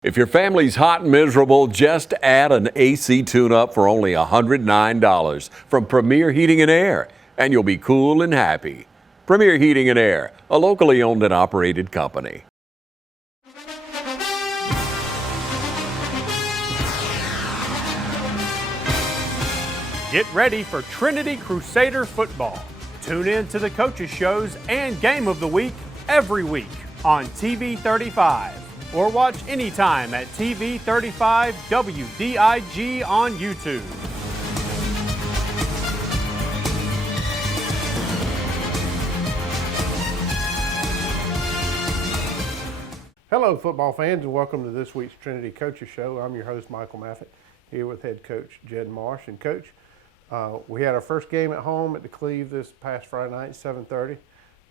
If your family's hot and miserable, just add an AC tune-up for only $109 from Premier Heating and Air, and you'll be cool and happy. Premier Heating and Air, a locally owned and operated company. Get ready for Trinity Crusader football. Tune in to the coaches' shows and game of the week every week on TV 35. Or watch anytime at TV 35 WDIG on YouTube. Hello, football fans, and welcome to this week's Trinity Coaches Show. I'm your host, Michael Maffett, here with head coach Jed Marsh. And Coach, we had our first game at home at the Cleve this past Friday night, 7:30.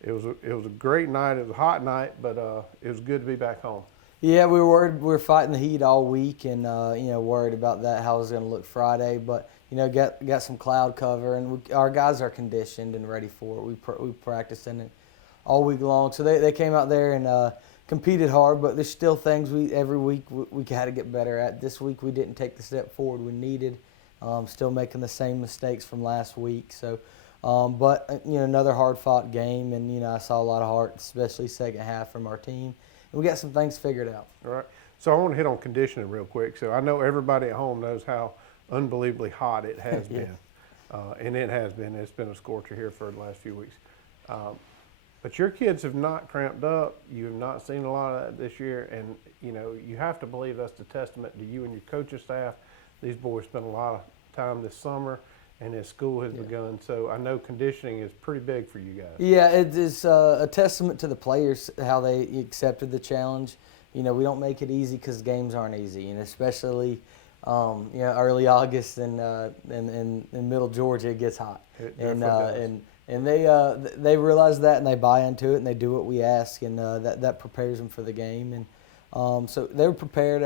It was a great night. It was a hot night, but it was good to be back home. Yeah, we were worried. We were fighting the heat all week, and worried about that, how it was going to look Friday. But got some cloud cover, and our guys are conditioned and ready for it. We practiced in it all week long, so they came out there and competed hard. But there's still things every week we got to get better at. This week we didn't take the step forward we needed. Still making the same mistakes from last week. So, but another hard fought game, and I saw a lot of heart, especially second half from our team. We got some things figured out. All right. So I want to hit on conditioning real quick. So I know everybody at home knows how unbelievably hot it has been. And it has been. It's been a scorcher here for the last few weeks. But your kids have not cramped up. You have not seen a lot of that this year. And, you have to believe that's a testament to you and your coaching staff. These boys spent a lot of time this summer, and as school has begun. So I know conditioning is pretty big for you guys. Yeah, it is a testament to the players, how they accepted the challenge. We don't make it easy because games aren't easy, and especially early August and in middle Georgia it gets hot. And they realize that, and they buy into it, and they do what we ask, and that prepares them for the game. And so they were prepared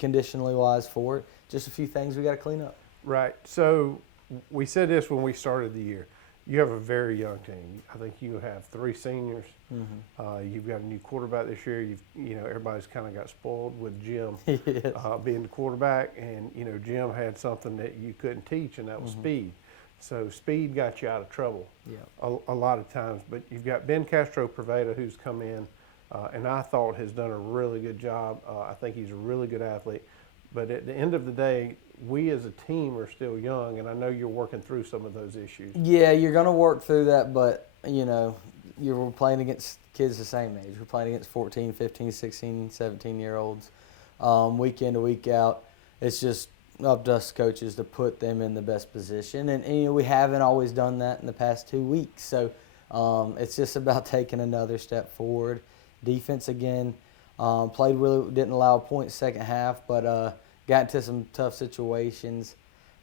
conditionally wise for it. Just a few things we got to clean up. Right. So we said this when we started the year. You have a very young team. I think you have 3 seniors. Mm-hmm. You've got a new quarterback this year. Everybody's kind of got spoiled with Jim being the quarterback, and Jim had something that you couldn't teach, and that was speed. So speed got you out of trouble a lot of times. But you've got Ben Castro-Preveda, who's come in, and I thought has done a really good job. I think he's a really good athlete. But at the end of the day, we as a team are still young, and I know you're working through some of those issues. Yeah, you're going to work through that, but, you're playing against kids the same age. We're playing against 14, 15, 16, 17-year-olds week in to week out. It's just up to us coaches to put them in the best position. And we haven't always done that in the past 2 weeks. So it's just about taking another step forward. Defense, again, played really, didn't allow points second half, but got into some tough situations.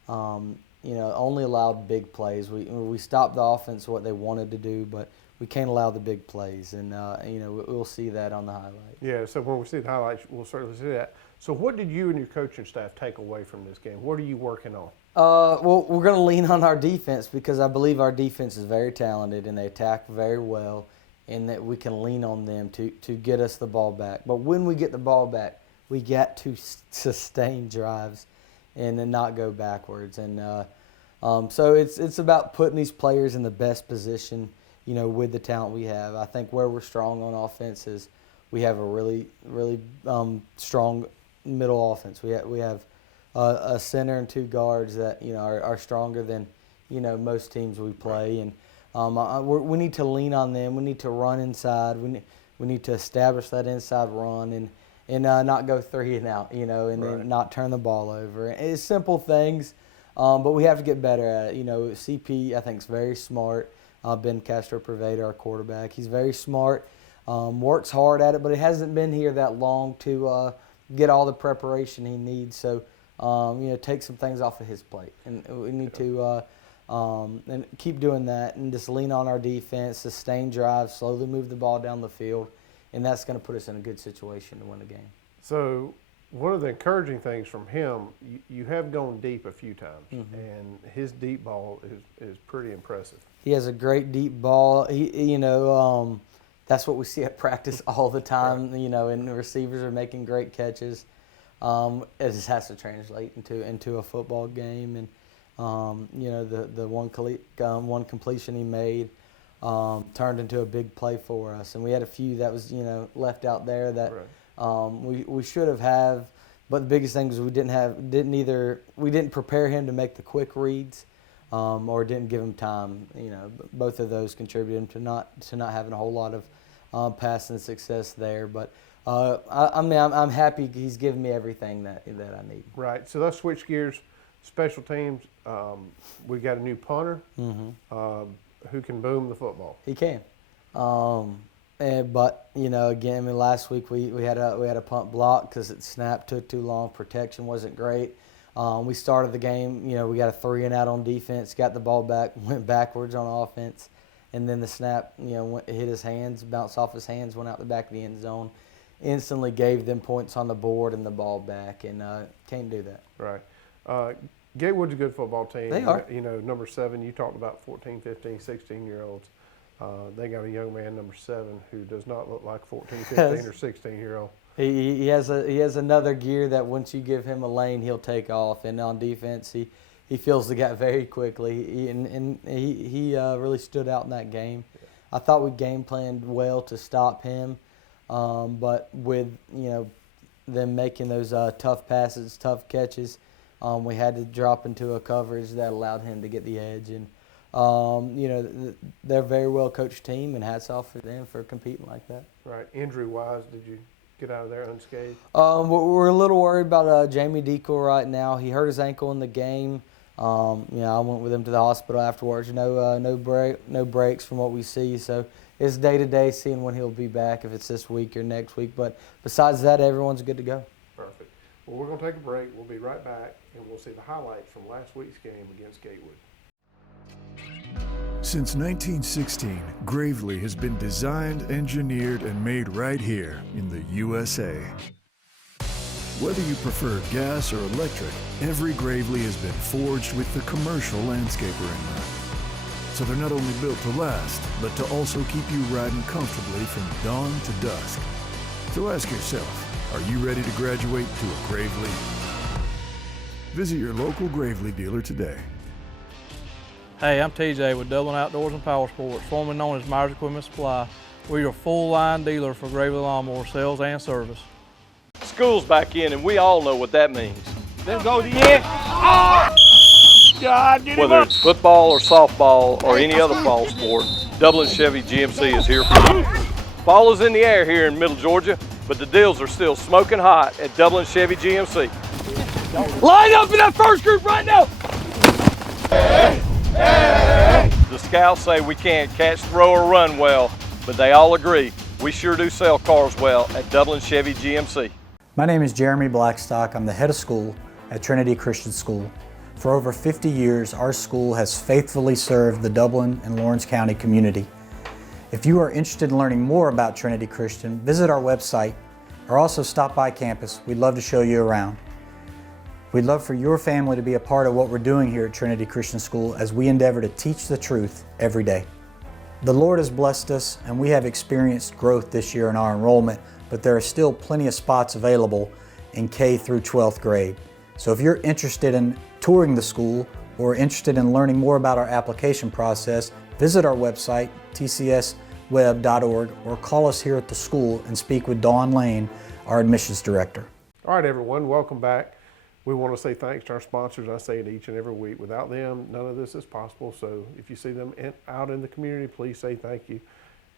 Only allowed big plays. We stopped the offense what they wanted to do, but we can't allow the big plays, and we'll see that on the highlights. Yeah, so when we see the highlights, we'll certainly see that. So what did you and your coaching staff take away from this game? What are you working on? Well, we're going to lean on our defense because I believe our defense is very talented and they attack very well, and that we can lean on them to get us the ball back. But when we get the ball back, we got to sustain drives and then not go backwards. And so it's about putting these players in the best position, with the talent we have. I think where we're strong on offense is we have a really, really strong middle offense. We have a center and 2 guards that are stronger than most teams we play, and we need to lean on them. We need to run inside. We need to establish that inside run and not go 3 and out, and then not turn the ball over. It's simple things, but we have to get better at it. CP I think is very smart. Ben Castro-Preveda, our quarterback, he's very smart. Works hard at it, but it hasn't been here that long to get all the preparation he needs. So, take some things off of his plate, and we need to and keep doing that, and just lean on our defense, sustain drives, slowly move the ball down the field, and that's going to put us in a good situation to win the game. So, one of the encouraging things from him, you have gone deep a few times, and his deep ball is pretty impressive. He has a great deep ball. that's what we see at practice all the time. Right. And the receivers are making great catches. It just has to translate into a football game, and the one completion he made turned into a big play for us. And we had a few that was left out there that we should have. But the biggest thing is we didn't prepare him to make the quick reads, or didn't give him time. Both of those contributed to not having a whole lot of passing success there. But I'm happy he's given me everything that I need. Right. So let's switch gears. Special teams. We got a new punter who can boom the football. He can. But again, last week we had a punt block because it snapped, took too long. Protection wasn't great. We started the game. We got a 3-and-out on defense. Got the ball back, went backwards on offense, and then the snap, hit his hands, bounced off his hands, went out the back of the end zone. Instantly gave them points on the board and the ball back, and can't do that. Right. Gatewood's a good football team. They are. Number 7, you talked about 14, 15, 16-year-olds. They got a young man, number 7, who does not look like 14, 15, or 16-year-old. He has another gear that once you give him a lane, he'll take off. And on defense, he fills the gap very quickly. He really stood out in that game. Yeah. I thought we game planned well to stop him, but with them making those tough passes, tough catches, we had to drop into a coverage that allowed him to get the edge. And they're a very well coached team, and hats off for them for competing like that. Right. Injury-wise, did you get out of there unscathed? We're a little worried about Jamie Deacle right now. He hurt his ankle in the game. I went with him to the hospital afterwards. No breaks from what we see. So it's day-to-day seeing when he'll be back, if it's this week or next week. But besides that, everyone's good to go. Perfect. Well, we're going to take a break. We'll be right back, and we'll see the highlights from last week's game against Gatewood. Since 1916, Gravely has been designed, engineered, and made right here in the USA. Whether you prefer gas or electric, every Gravely has been forged with the commercial landscaper in mind. So they're not only built to last, but to also keep you riding comfortably from dawn to dusk. So ask yourself, are you ready to graduate to a Gravely? Visit your local Gravely dealer today. Hey, I'm TJ with Dublin Outdoors and Power Sports, formerly known as Myers Equipment Supply. We're your full-line dealer for Gravely Lawnmower sales and service. School's back in, and we all know what that means. Then go to the end. Oh! God, get Whether it's football or softball or any other fall sport, Dublin Chevy GMC is here for you. Fall is in the air here in Middle Georgia, but the deals are still smoking hot at Dublin Chevy GMC. Line up in that first group right now. Hey! Hey! The scouts say we can't catch, throw, or run well, but they all agree we sure do sell cars well at Dublin Chevy GMC. My name is Jeremy Blackstock. I'm the head of school at Trinity Christian School. For over 50 years, our school has faithfully served the Dublin and Lawrence County community. If you are interested in learning more about Trinity Christian, visit our website or also stop by campus. We'd love to show you around. We'd love for your family to be a part of what we're doing here at Trinity Christian School as we endeavor to teach the truth every day. The Lord has blessed us, and we have experienced growth this year in our enrollment, but there are still plenty of spots available in K through 12th grade. So if you're interested in touring the school or interested in learning more about our application process, visit our website, tcsweb.org, or call us here at the school and speak with Dawn Lane, our admissions director. All right, everyone, welcome back. We want to say thanks to our sponsors. I say it each and every week. Without them, none of this is possible. So if you see them out in the community, please say thank you.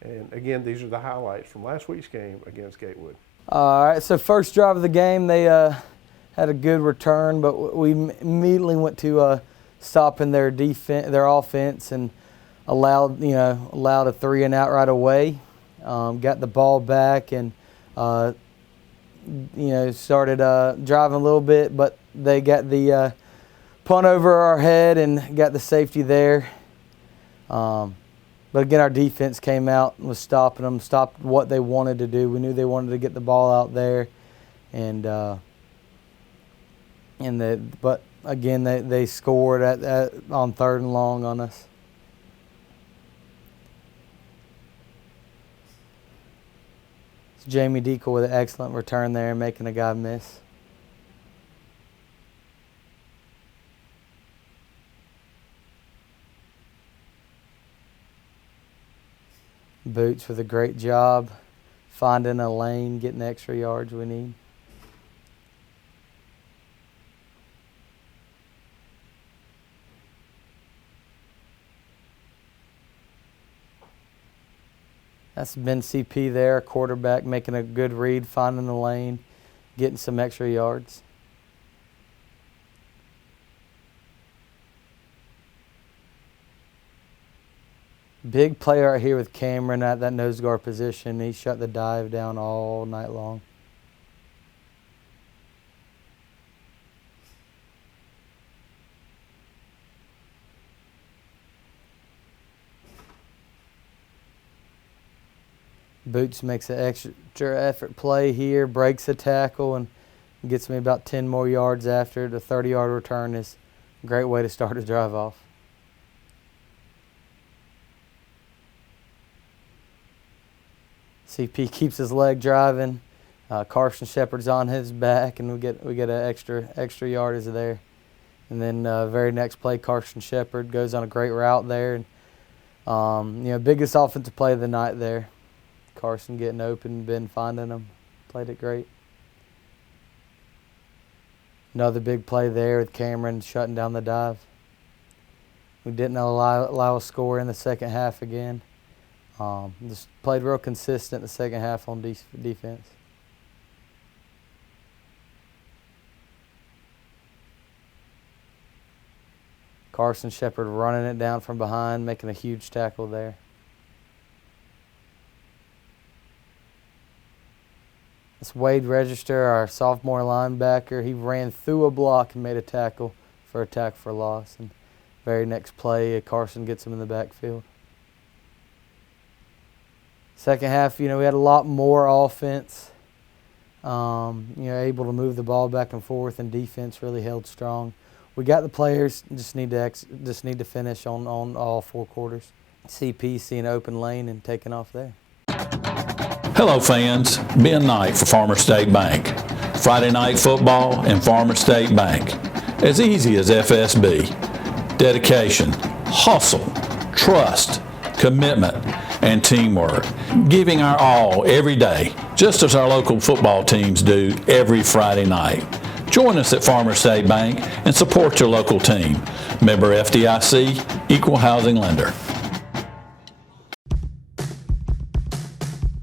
And again, these are the highlights from last week's game against Gatewood. All right, so first drive of the game, they had a good return, but we immediately went to stopping their offense, and allowed a 3-and-out right away. Got the ball back and started driving a little bit, but they got the punt over our head and got the safety there. But again, our defense came out and was stopping them, stopped what they wanted to do. We knew they wanted to get the ball out there, but again, they scored on 3rd and long on us. Jamie Deacle with an excellent return there, making a guy miss. Boots with a great job finding a lane, getting the extra yards we need. That's Ben CP there, quarterback, making a good read, finding the lane, getting some extra yards. Big play right here with Cameron at that nose guard position. He shut the dive down all night long. Boots makes an extra effort play here, breaks the tackle, and gets me about 10 more yards after. The 30-yard return is a great way to start a drive off. CP keeps his leg driving. Carson Shepard's on his back, and we get an extra yardage there. And then very next play, Carson Shepard goes on a great route there, and biggest offensive play of the night there. Carson getting open, Ben finding him, played it great. Another big play there with Cameron shutting down the dive. We didn't allow a score in the second half again. Just played real consistent in the second half on defense. Carson Shepard running it down from behind, making a huge tackle there. That's Wade Register, our sophomore linebacker. He ran through a block and made a tackle for a tackle for loss. And very next play, Carson gets him in the backfield. Second half, we had a lot more offense. Able to move the ball back and forth, and defense really held strong. We got the players, just need to finish on all 4 quarters. CP seeing open lane and taking off there. Hello fans, Ben Knight for Farmer State Bank. Friday night football and Farmer State Bank. As easy as FSB. Dedication, hustle, trust, commitment, and teamwork. Giving our all every day, just as our local football teams do every Friday night. Join us at Farmer State Bank and support your local team. Member FDIC, Equal Housing Lender.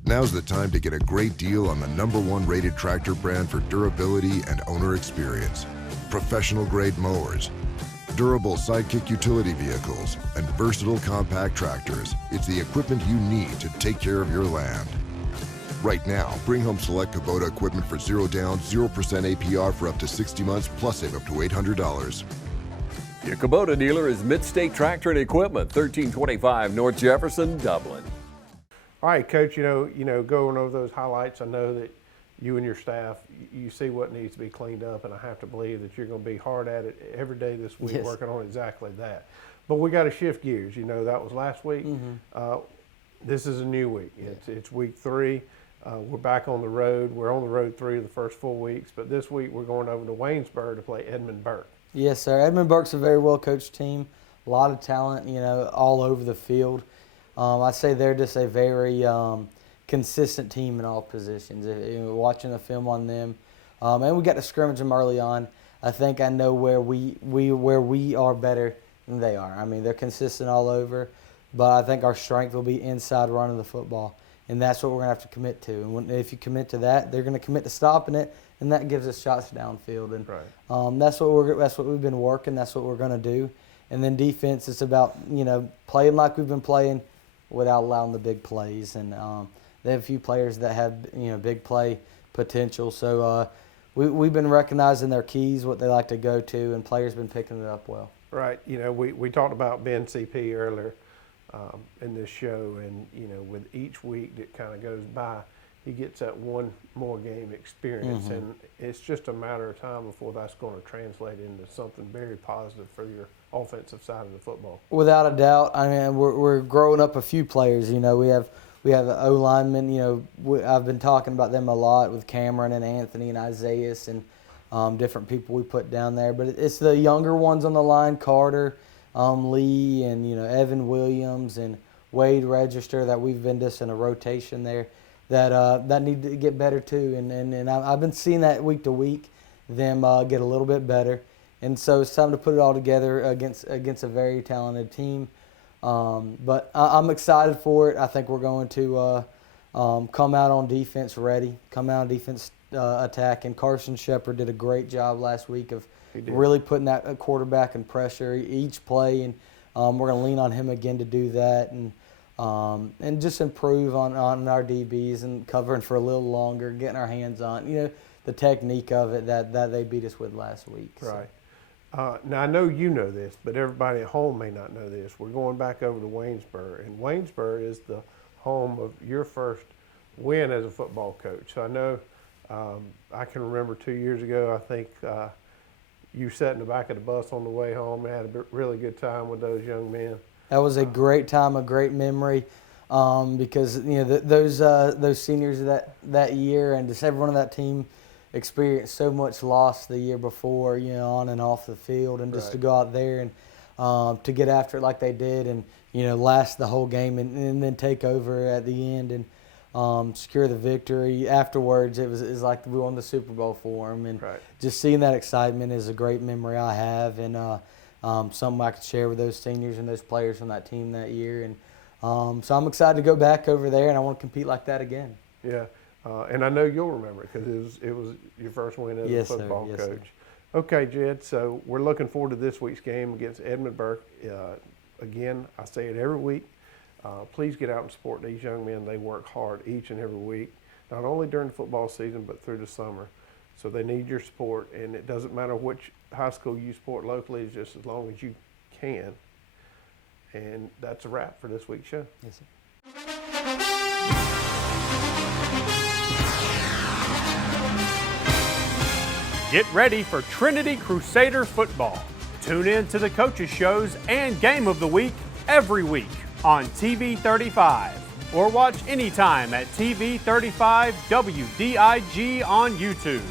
Now's the time to get a great deal on the #1 rated tractor brand for durability and owner experience. Professional grade mowers, durable sidekick utility vehicles, and versatile compact tractors. It's the equipment you need to take care of your land. Right now, bring home select Kubota equipment for 0 down, 0% APR for up to 60 months, plus save up to $800. Your Kubota dealer is Mid-State Tractor and Equipment, 1325 North Jefferson, Dublin. All right, Coach, going over those highlights, I know that you and your staff, you see what needs to be cleaned up, and I have to believe that you're going to be hard at it every day this week, Yes. working on exactly that. But we got to shift gears. That was last week. This is a new week. It's week 3. We're back on the road. We're on the road 3 of the first 4 weeks, but this week we're going over to Waynesboro to play Edmund Burke. Yes, sir. Edmund Burke's a very well-coached team. A lot of talent, all over the field. I say they're just a very consistent team in all positions. Watching the film on them, and we got to scrimmage them early on. I think I know where we are better than they are. I mean, they're consistent all over, but I think our strength will be inside running the football, and that's what we're gonna have to commit to. And if you commit to that, they're gonna commit to stopping it, and that gives us shots downfield. And Right. that's what we've been working. That's what we're gonna do. And then defense, it's about playing like we've been playing, without allowing the big plays. And they have a few players that have big play potential. So we've been recognizing their keys, what they like to go to, and players been picking it up well. Right. We talked about Ben CP earlier in this show, and with each week that kind of goes by, he gets that one more game experience, and it's just a matter of time before that's going to translate into something very positive for your offensive side of the football. Without a doubt. I mean, we're growing up a few players. We have We have an O lineman. You know, I've been talking about them a lot with Cameron and Anthony and Isaiah and different people we put down there. But it's the younger ones on the line, Carter, Lee, and Evan Williams and Wade Register, that we've been just in a rotation there that need to get better too. And I've been seeing that week to week, them get a little bit better. And so it's time to put it all together against a very talented team. But I'm excited for it. I think we're going to come out on defense ready, come out on defense attack. And Carson Shepard did a great job last week of really putting that quarterback in pressure each play. And we're going to lean on him again to do that and just improve on our DBs and covering for a little longer, getting our hands on, the technique of it that they beat us with last week. Right. Now, I know you know this, but everybody at home may not know this. We're going back over to Waynesboro, and Waynesboro is the home of your first win as a football coach. So I know I can remember 2 years ago, I think you sat in the back of the bus on the way home and had a really good time with those young men. That was a great time, a great memory, because those seniors that year and just everyone on that team experienced so much loss the year before, on and off the field, and just to go out there and to get after it like they did, and last the whole game and then take over at the end and secure the victory. Afterwards, it was like we won the Super Bowl for them, and just seeing that excitement is a great memory I have, and something I could share with those seniors and those players on that team that year. And so I'm excited to go back over there, and I want to compete like that again. Yeah. And I know you'll remember it because it was your first win as a football coach. Sir. Okay, Jed, so we're looking forward to this week's game against Edmund Burke. Again, I say it every week. Please get out and support these young men. They work hard each and every week, not only during the football season but through the summer. So they need your support, and it doesn't matter which high school you support locally, it's just as long as you can. And that's a wrap for this week's show. Yes, sir. Get ready for Trinity Crusader football. Tune in to the coaches' shows and game of the week every week on TV 35 or watch anytime at TV 35 WDIG on YouTube.